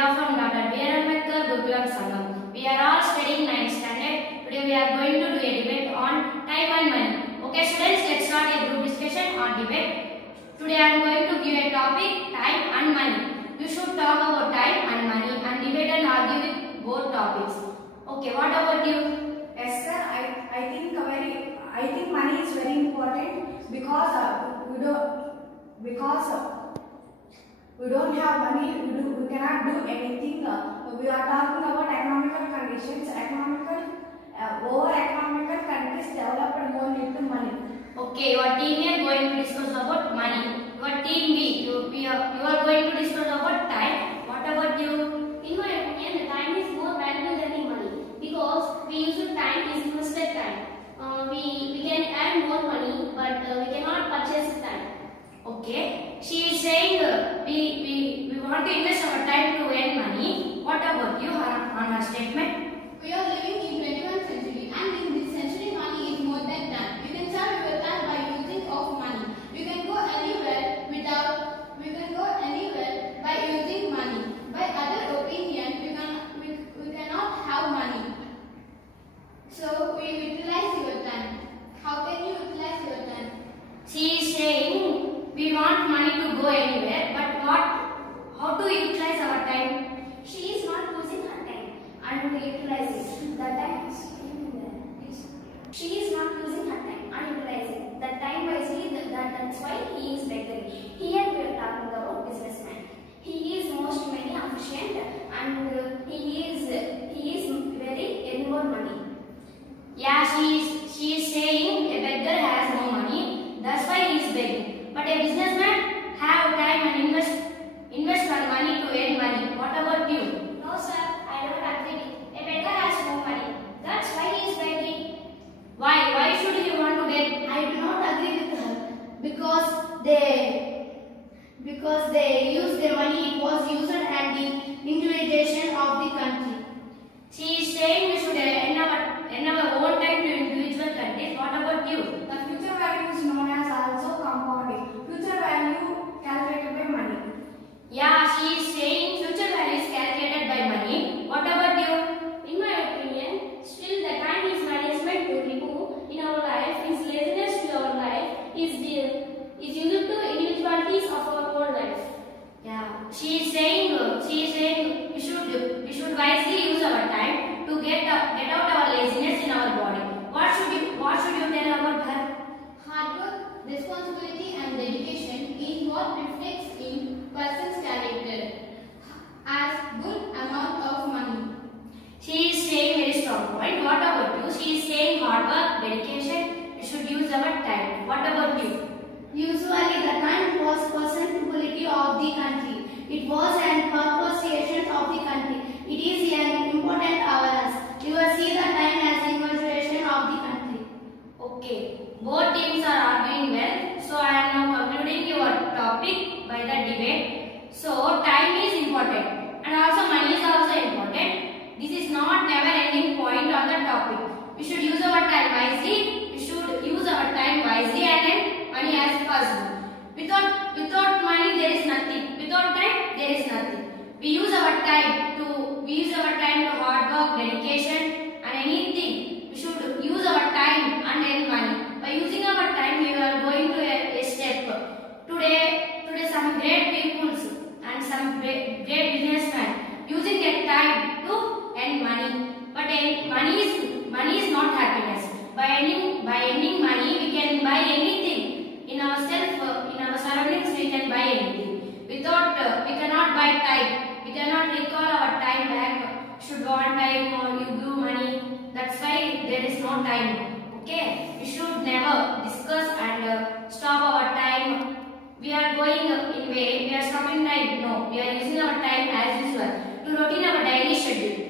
are from Dr. B.R. Ambedkar Gurukulam Sangam. We are all studying 9th standard. Today we are going to do a debate on time and money. Okay students, let's start a group discussion on debate. Today I am going to give a topic, time and money. You should talk about time and money and debate and argue with both topics. Okay, what about you? Yes sir, I think money is very important because we don't have money, we cannot do anything. We are talking about economical conditions. Over economical countries develop and more need to money. Okay, your team A going to discuss about money. Your team B, you are going to discuss about time. What about you? In my opinion, the time is more valuable than the money because we use time is invested time. We can earn more money, but we cannot purchase time. Okay, she is saying we want to invest our time to earn money. What about you on her statement? We are living in 21st century and in this century money is more than time. You can serve your time by using of money. You can go anywhere by using money. By other opinion, we cannot have money. So we utilize your time. How can you utilize your time? She is saying we want money to go anywhere, but how to utilize our time? She is not using her time and utilizing the time. She is not using her time and utilizing the time wisely. That's why he is begging. Here we are talking about businessman. He is most many efficient and he is very earn more money. Yeah, she is saying a beggar has no money, that's why he is begging. But a businessman have time and invest her money to earn money. What about you? No sir, I don't agree. A beggar has no money. That's why he is begging. Why should he want to beg? I do not agree with her because they use their money. It was used and the individualization of the country. She is saying we should earn our own time to individual countries. What about you? The future value is known as also compounding. Future value calculated by money. Yeah, she is saying future value is calculated by money. What about you? In my opinion, still the time is management to remove in our life, is laziness to our life, is used to individualities of our whole life. Yeah, she is saying we should wisely use our time to get out our laziness in our body. What should you tell about her? Hard work, responsibility and dedication is what reflects in person's character as good amount of money. She is saying very strong point. What about you? She is saying hard work, dedication, we should use our time. What about you? Usually the time was possibility of the country. It was an purpose of the country. It is an important awareness. You will see the time as inauguration of the country. Okay, both teams are arguing well. So I am now concluding your topic by the debate. So time is important and also money is also important. This is not never ending point on the topic. We should use our time wisely. We should use our time wisely and then money as possible. Without money there is nothing. Without time there is nothing. We use our time to hard work, dedication and anything. We should use our time and earn money. By using our time we are going to a step. Today some great peoples and some great businessmen using their time to earn money. But money is not happiness. By earning money we can buy anything. In our surroundings we can buy anything. We cannot buy time. We cannot recall our time back. Should want time or you grew money. That's why there is no time. Okay, we should never discuss and stop our time. We are going in way. We are stopping time. No, we are using our time as usual to routine our daily schedule.